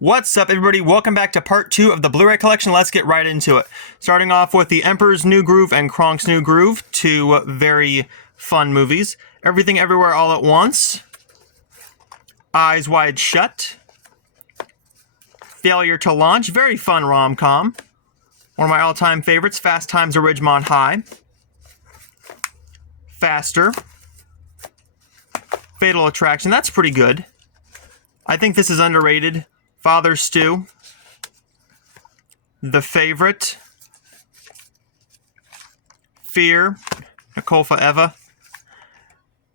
What's up, everybody? Welcome back to part 2 of the Blu-ray collection. Let's get right into it. Starting off with The Emperor's New Groove and Kronk's New Groove, two very fun movies. Everything Everywhere All at Once, Eyes Wide Shut, Failure to Launch, very fun rom-com. One of my all-time favorites, Fast Times at Ridgemont High, Faster, Fatal Attraction, that's pretty good. I think this is underrated. Father Stew, The Favorite, Fear, Nicole Eva,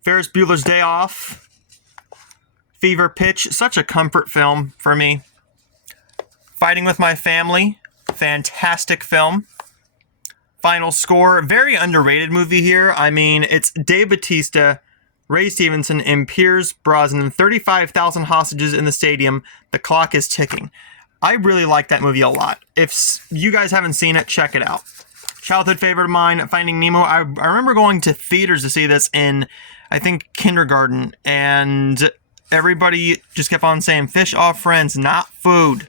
Ferris Bueller's Day Off, Fever Pitch, such a comfort film for me. Fighting with My Family, fantastic film. Final Score, very underrated movie here. I mean, it's Dave Bautista, Ray Stevenson, and Pierce Brosnan, 35,000 hostages in the stadium. The clock is ticking. I really like that movie a lot. If you guys haven't seen it, check it out. Childhood favorite of mine, Finding Nemo. I remember going to theaters to see this in, I think, kindergarten, and everybody just kept on saying, fish off friends, not food.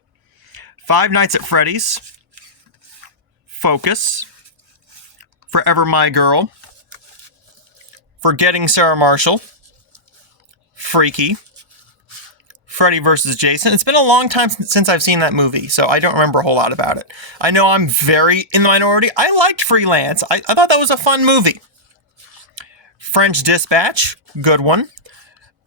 Five Nights at Freddy's, Focus, Forever My Girl, Forgetting Sarah Marshall, Freaky, Freddy vs. Jason. It's been a long time since I've seen that movie, so I don't remember a whole lot about it. I know I'm very in the minority. I liked Freelance. I thought that was a fun movie. French Dispatch, good one.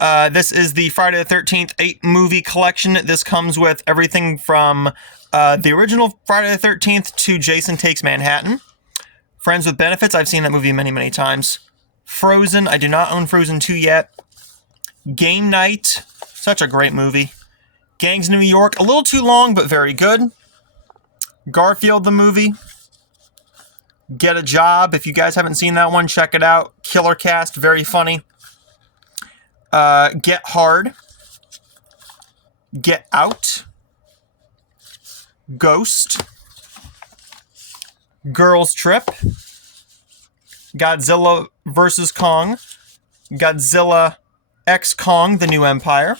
This is the Friday the 13th 8 movie collection. This comes with everything from the original Friday the 13th to Jason Takes Manhattan. Friends with Benefits, I've seen that movie many, many times. Frozen, I do not own Frozen 2 yet. Game Night, such a great movie. Gangs of New York, a little too long, but very good. Garfield the movie. Get a Job, if you guys haven't seen that one, check it out. Killer Cast, very funny. Get Hard. Get Out. Ghost. Girls Trip. Godzilla vs. Kong, Godzilla X Kong, The New Empire.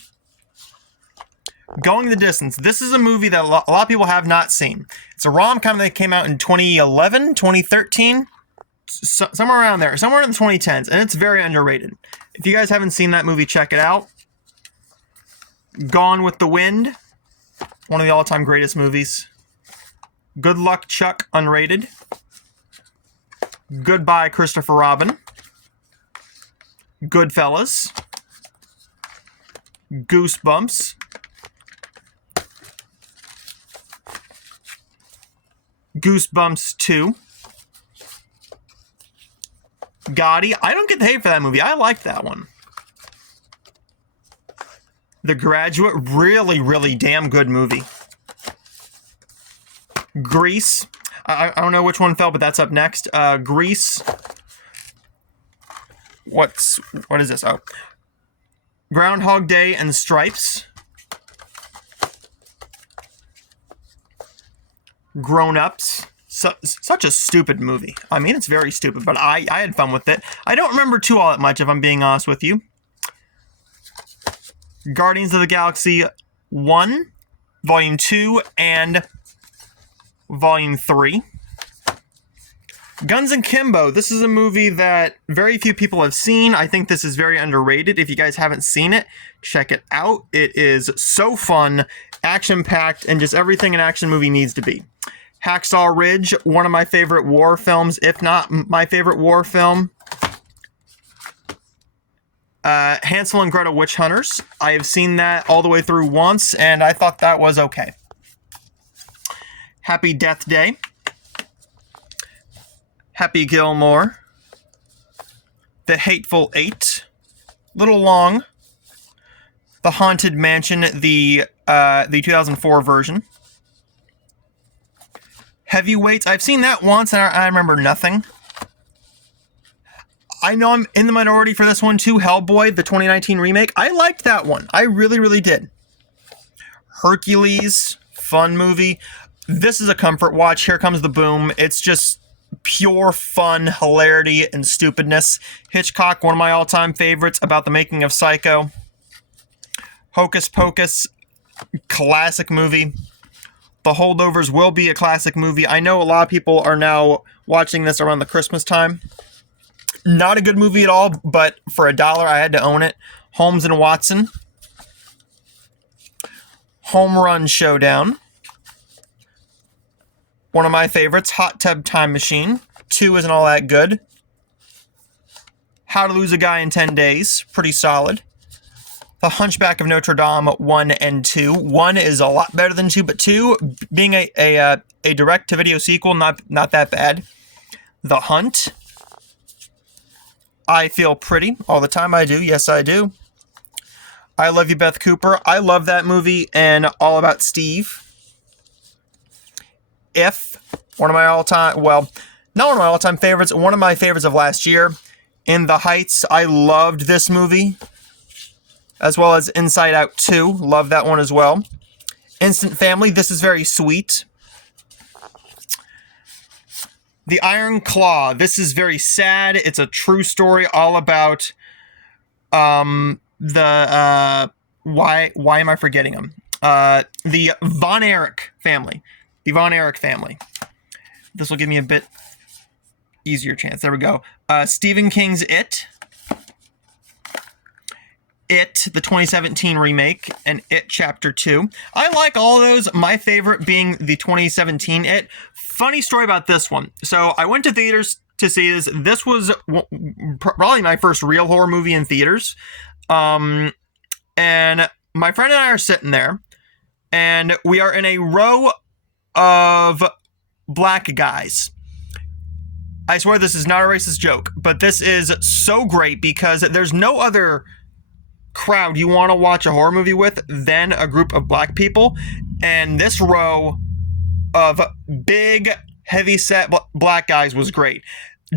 Going the Distance. This is a movie that a lot of people have not seen. It's a rom-com that came out in 2011, 2013, somewhere around there, somewhere in the 2010s, and it's very underrated. If you guys haven't seen that movie, check it out. Gone with the Wind, one of the all-time greatest movies. Good Luck Chuck, unrated. Goodbye, Christopher Robin. Goodfellas. Goosebumps. Goosebumps 2. Gotti. I don't get the hate for that movie. I like that one. The Graduate. Really, really damn good movie. Grease. I don't know which one fell, but that's up next. Grease. What is this? Oh. Groundhog Day and Stripes. Grown Ups. Such a stupid movie. I mean, it's very stupid, but I had fun with it. I don't remember all that much, if I'm being honest with you. Guardians of the Galaxy 1, Volume 2, and Volume 3. Guns Akimbo. This is a movie that very few people have seen. I think this is very underrated. If you guys haven't seen it, check it out. It is so fun, action-packed, and just everything an action movie needs to be. Hacksaw Ridge, one of my favorite war films, if not my favorite war film. Hansel and Gretel Witch Hunters. I have seen that all the way through once, and I thought that was okay. Happy Death Day. Happy Gilmore. The Hateful Eight. Little long. The Haunted Mansion, the 2004 version. Heavyweights. I've seen that once, and I remember nothing. I know I'm in the minority for this one too. Hellboy, the 2019 remake. I liked that one. I really, really did. Hercules. Fun movie. This is a comfort watch. Here Comes the Boom. It's just pure fun, hilarity, and stupidness. Hitchcock, one of my all-time favorites, about the making of Psycho. Hocus Pocus. classic movie. The Holdovers will be a classic movie. I know a lot of people are now watching this around the Christmas time. Not a good movie at all, but for $1, I had to own it. Holmes and Watson. Home Run Showdown. One of my favorites, Hot Tub Time Machine. 2 isn't all that good. How to Lose a Guy in 10 Days. Pretty solid. The Hunchback of Notre Dame 1 and 2. 1 is a lot better than 2, but 2, being a direct-to-video sequel, not that bad. The Hunt. I Feel Pretty. All the time I do. Yes, I do. I Love You, Beth Cooper. I love that movie. And All About Steve. If. One of my all-time... Well, not one of my all-time favorites. One of my favorites of last year. In the Heights. I loved this movie. As well as Inside Out 2. Love that one as well. Instant Family. This is very sweet. The Iron Claw. This is very sad. It's a true story all about why am I forgetting them? The Von Erich family. The Von Erich family. This will give me a bit easier chance. There we go. Stephen King's It. It, the 2017 remake, and It Chapter 2. I like all of those. My favorite being the 2017 It. Funny story about this one. So I went to theaters to see this. This was probably my first real horror movie in theaters. And my friend and I are sitting there, and we are in a row of black guys. I swear this is not a racist joke, but this is so great because there's no other crowd you want to watch a horror movie with than a group of black people, and this row of big heavy-set black guys was great.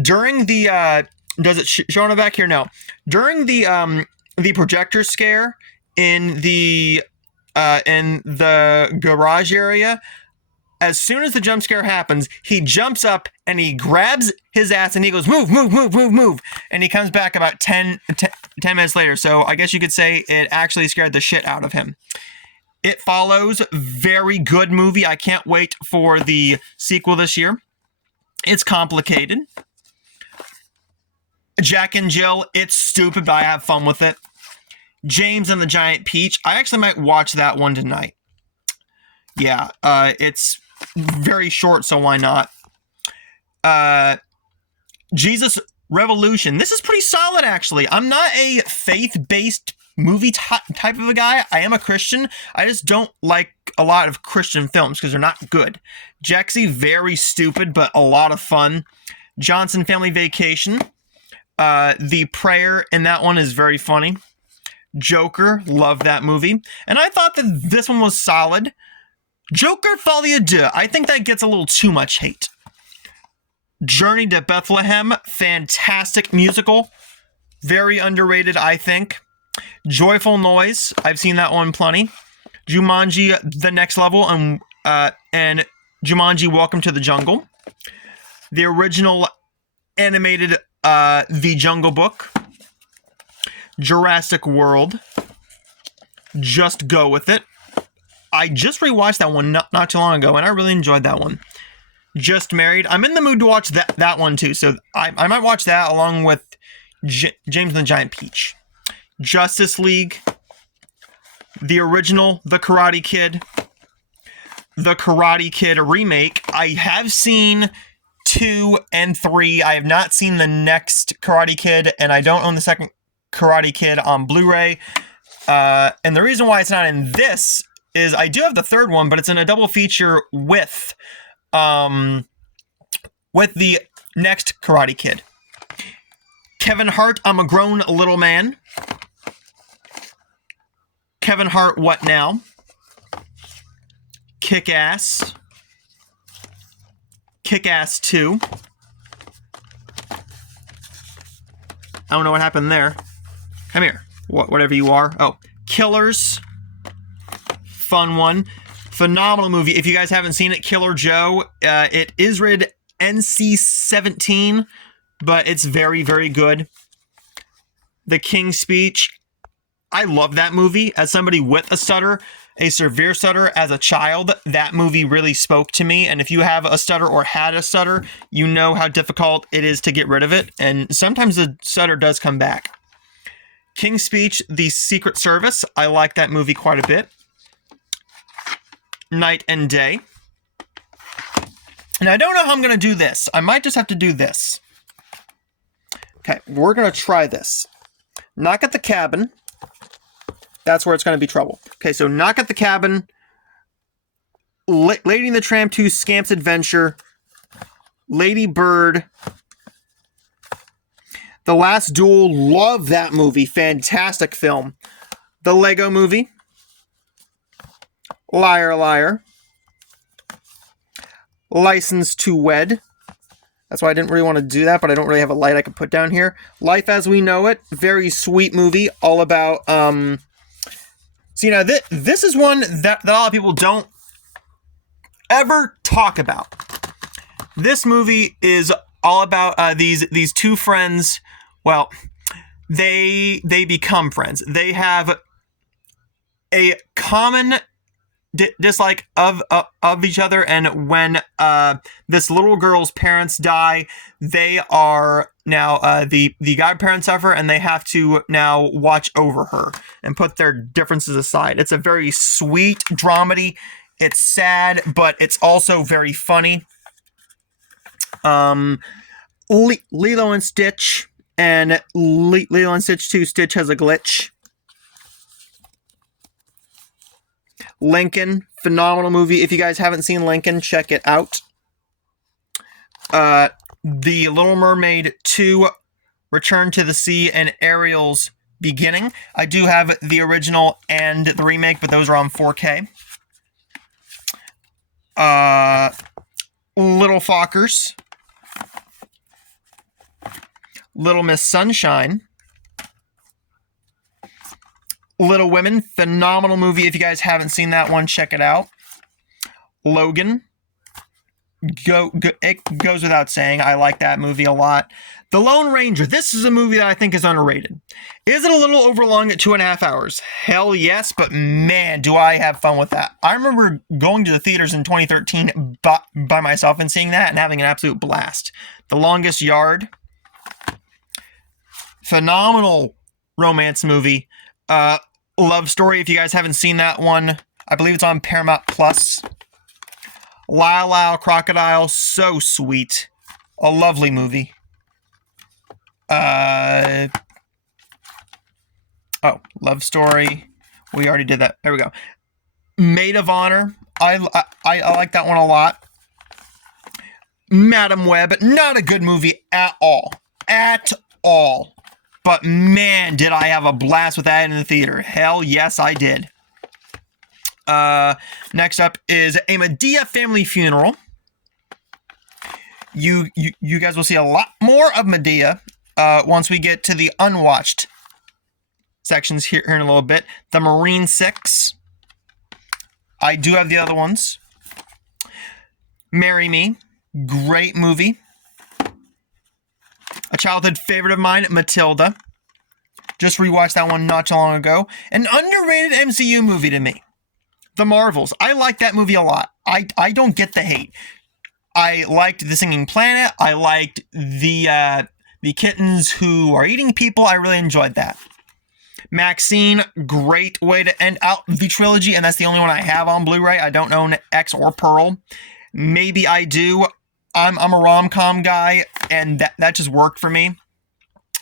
During the does it show on the back here? No. During the projector scare in the garage area, as soon as the jump scare happens, he jumps up and he grabs his ass and he goes, move, move, move, move, move. And he comes back about 10 minutes later. So I guess you could say it actually scared the shit out of him. It Follows. Very good movie. I can't wait for the sequel this year. It's complicated. Jack and Jill. It's stupid, but I have fun with it. James and the Giant Peach. I actually might watch that one tonight. Yeah, it's very short, so why not? Jesus Revolution. This is pretty solid, actually. I'm not a faith-based movie type of a guy. I am a Christian. I just don't like a lot of Christian films because they're not good. Jexy, very stupid, but a lot of fun. Johnson Family Vacation. The prayer in that one is very funny. Joker, love that movie. And I thought that this one was solid. Joker Folie à Deux. I think that gets a little too much hate. Journey to Bethlehem. Fantastic musical. Very underrated, I think. Joyful Noise. I've seen that one plenty. Jumanji, The Next Level, and Jumanji, Welcome to the Jungle. The original animated The Jungle Book. Jurassic World. Just Go With It. I just rewatched that one not too long ago, and I really enjoyed that one. Just Married. I'm in the mood to watch that one, too, so I might watch that along with James and the Giant Peach. Justice League. The original The Karate Kid. The Karate Kid remake. I have seen 2 and 3. I have not seen the next Karate Kid, and I don't own the second Karate Kid on Blu-ray. And the reason why it's not in this is I do have the third one, but it's in a double feature with the next Karate Kid. Kevin Hart, I'm a Grown Little Man. Kevin Hart, What Now? Kick-Ass. Kick-Ass 2. I don't know what happened there. Come here. Whatever you are. Oh, Killers. Fun one. Phenomenal movie. If you guys haven't seen it, Killer Joe. It is rated NC-17, but it's very, very good. The King's Speech. I love that movie. As somebody with a stutter, a severe stutter as a child, that movie really spoke to me. And if you have a stutter or had a stutter, you know how difficult it is to get rid of it. And sometimes the stutter does come back. King's Speech, The Secret Service. I like that movie quite a bit. Night and Day. And I don't know how I'm going to do this. I might just have to do this. Okay, we're going to try this. Knock at the Cabin. That's where it's going to be trouble. Okay, so Knock at the Cabin, Lady and the Tramp 2, Scamp's Adventure, Lady Bird, The Last Duel, love that movie, fantastic film. The Lego Movie, Liar Liar, License to Wed. That's why I didn't really want to do that, but I don't really have a light I could put down here. Life as We Know It, very sweet movie, all about, so, you know, this is one that a lot of people don't ever talk about. This movie is all about these two friends. Well, they become friends. They have a common dislike of each other, and when this little girl's parents die, they are now the godparents of her, and they have to now watch over her and put their differences aside. It's a very sweet dramedy. It's sad, but it's also very funny. Lilo and Stitch and Lilo and Stitch 2, Stitch Has a Glitch. Lincoln, phenomenal movie. If you guys haven't seen Lincoln, check it out. The Little Mermaid 2, Return to the Sea, and Ariel's Beginning. I do have the original and the remake, but those are on 4K. Little Fockers, Little Miss Sunshine, Little Women, phenomenal movie. If you guys haven't seen that one, check it out. Logan, it goes without saying, I like that movie a lot. The Lone Ranger, this is a movie that I think is underrated. Is it a little overlong at 2.5 hours? Hell yes, but man, do I have fun with that. I remember going to the theaters in 2013 by myself and seeing that and having an absolute blast. The Longest Yard, phenomenal romance movie. Love Story, if you guys haven't seen that one, I believe it's on Paramount Plus. Lyle Lyle Crocodile, so sweet. A lovely movie. Love Story. We already did that. There we go. Maid of Honor. I like that one a lot. Madam Web. Not a good movie at all. At all. But man, did I have a blast with that in the theater. Hell yes, I did. Next up is A Medea Family Funeral. You guys will see a lot more of Medea once we get to the unwatched sections here in a little bit. The Marine 6. I do have the other ones. Marry Me. Great movie. A childhood favorite of mine, Matilda. Just rewatched that one not too long ago. An underrated MCU movie to me. The Marvels. I like that movie a lot. I don't get the hate. I liked The Singing Planet. I liked the kittens who are eating people. I really enjoyed that. Maxine, great way to end out the trilogy, and that's the only one I have on Blu-ray. I don't own X or Pearl. Maybe I do. I'm a rom-com guy, and that just worked for me.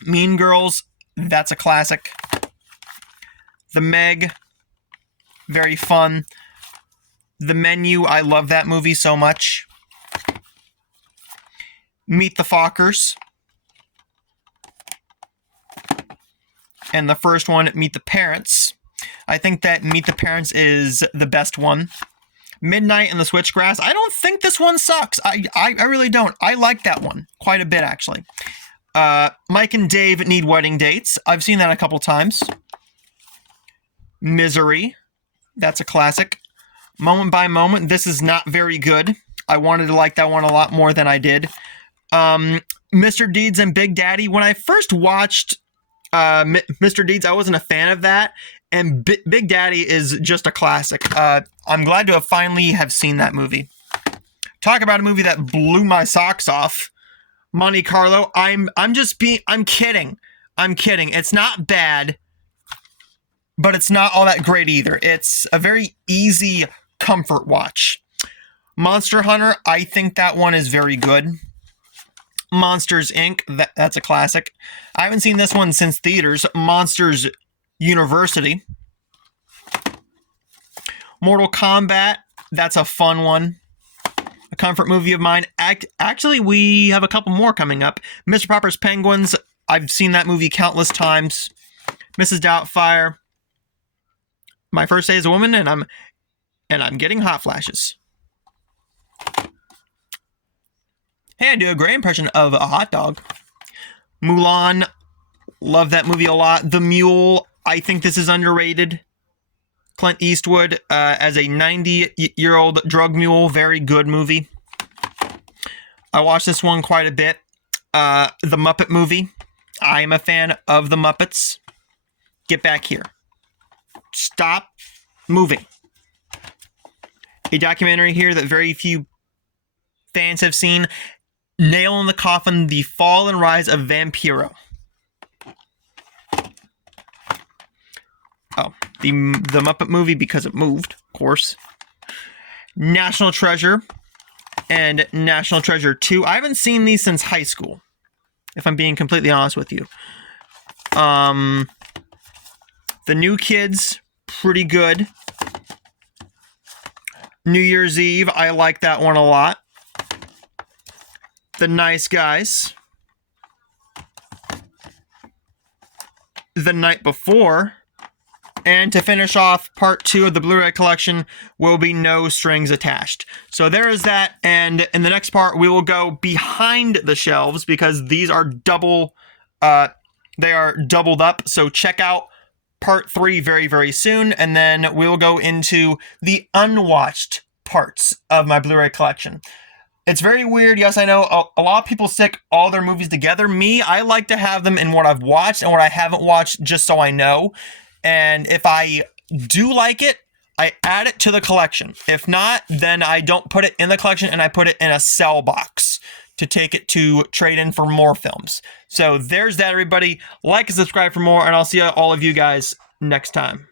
Mean Girls, that's a classic. The Meg, very fun. The Menu, I love that movie so much. Meet the Fockers. And the first one, Meet the Parents. I think that Meet the Parents is the best one. Midnight and the Switchgrass. I don't think this one sucks. I really don't. I like that one quite a bit, actually. Mike and Dave Need Wedding Dates. I've seen that a couple times. Misery. That's a classic. Moment by Moment. This is not very good. I wanted to like that one a lot more than I did. Mr. Deeds and Big Daddy. When I first watched Mr. Deeds, I wasn't a fan of that. And Big Daddy is just a classic. I'm glad to have finally seen that movie. Talk about a movie that blew my socks off. Monte Carlo. I'm kidding. I'm kidding. It's not bad, but it's not all that great either. It's a very easy comfort watch. Monster Hunter, I think that one is very good. Monsters, Inc., that's a classic. I haven't seen this one since theaters. Monsters University. Mortal Kombat, that's a fun one. A comfort movie of mine. Actually, we have a couple more coming up. Mr. Popper's Penguins, I've seen that movie countless times. Mrs. Doubtfire. My First Day as a Woman, and I'm getting hot flashes. Hey, I do a great impression of a hot dog. Mulan, love that movie a lot. The Mule, I think this is underrated. Clint Eastwood as a 90-year-old drug mule, very good movie. I watched this one quite a bit. The Muppet Movie, I am a fan of the Muppets. Get back here. Stop moving. A documentary here that very few fans have seen. Nail in the Coffin, The Fall and Rise of Vampiro. Oh, the Muppet Movie because it moved, of course. National Treasure and National Treasure 2. I haven't seen these since high school, if I'm being completely honest with you. The New Kids, pretty good. New Year's Eve, I like that one a lot. The Nice Guys. The Night Before. And to finish off, part 2 of the Blu-ray collection will be No Strings Attached. So there is that, and in the next part, we will go behind the shelves because these are doubled up. So check out part 3 very, very soon, and then we'll go into the unwatched parts of my Blu-ray collection. It's very weird. Yes, I know a lot of people stick all their movies together. Me, I like to have them in what I've watched and what I haven't watched just so I know. And if I do like it, I add it to the collection. If not, then I don't put it in the collection and I put it in a sell box to take it to trade in for more films. So there's that, everybody. Like and subscribe for more, and I'll see all of you guys next time.